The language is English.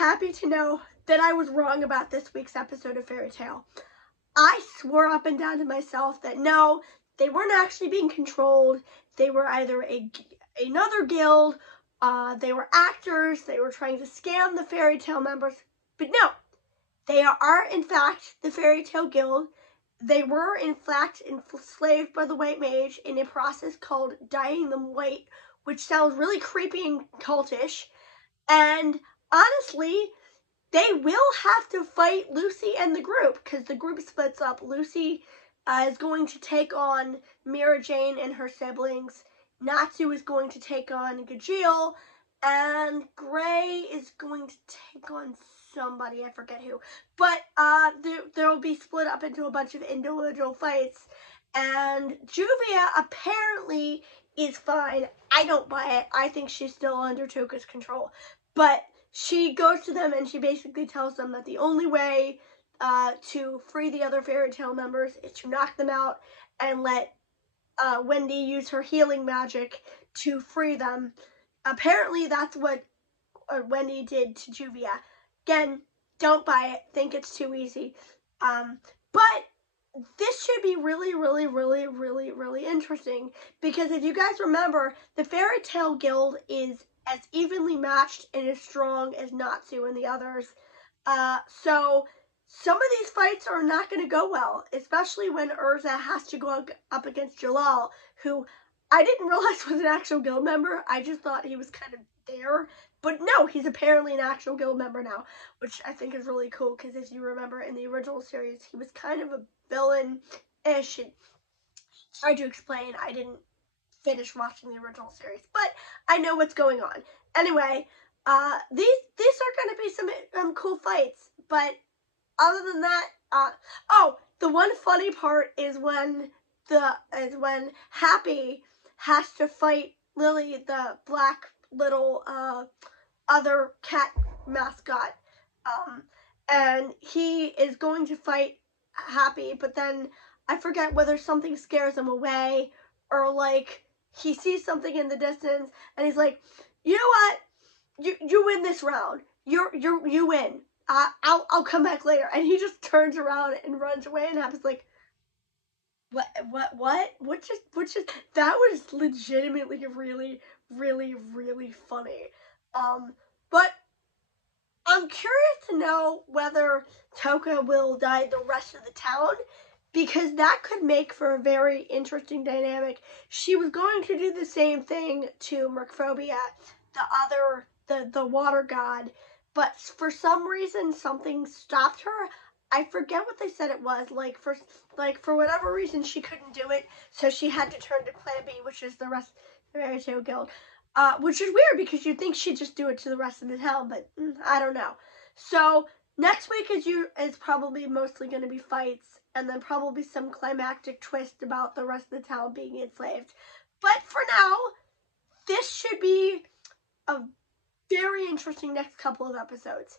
happy to know that I was wrong about this week's episode of Fairy Tale. I swore up and down to myself that no, they weren't actually being controlled. They were either another guild, they were actors, they were trying to scam the Fairy Tale members. But no, they are in fact the Fairy Tale Guild. They were in fact enslaved by the White Mage in a process called dyeing them white, which sounds really creepy and cultish. And honestly, they will have to fight Lucy and the group because the group splits up. Lucy is going to take on Mira Jane and her siblings. Natsu is going to take on Gajeel, and Gray is going to take on somebody, I forget who. But they'll be split up into a bunch of individual fights. And Juvia apparently is fine. I don't buy it. I think she's still under Toka's control. But she goes to them and she basically tells them that the only way to free the other Fairy Tale members is to knock them out and let Wendy use her healing magic to free them. Apparently that's what Wendy did to Juvia. Again, don't buy it. Think it's too easy. But this should be really, really, really, really, really interesting because if you guys remember, the Fairy Tale Guild is as evenly matched and as strong as Natsu and the others. So some of these fights are not going to go well, especially when Urza has to go up against Jalal, who I didn't realize was an actual guild member. I just thought he was kind of there. But no, he's apparently an actual guild member now, which I think is really cool because as you remember in the original series, he was kind of a villain-ish. And hard to explain. I didn't finish watching the original series, but I know what's going on. Anyway, these are going to be some cool fights, but other than that, oh, the one funny part is when Happy has to fight Lily, the black little other cat mascot, and he is going to fight Happy, but then I forget whether something scares him away or like he sees something in the distance and he's like, you know what, you win this round, you win. I'll come back later. And he just turns around and runs away, and Happy's like, what just, that was legitimately really, really, really funny. But I'm curious to know whether Toka will dye the rest of the town, because that could make for a very interesting dynamic. She was going to do the same thing to Mercphobia, the water god, but for some reason something stopped her. I forget what they said it was. For whatever reason she couldn't do it, so she had to turn to Plan B, which is the rest of the Fairy Tale Guild. Which is weird because you'd think she'd just do it to the rest of the town, but I don't know. So next week is probably mostly going to be fights, and then probably some climactic twist about the rest of the town being enslaved. But for now, this should be a very interesting next couple of episodes.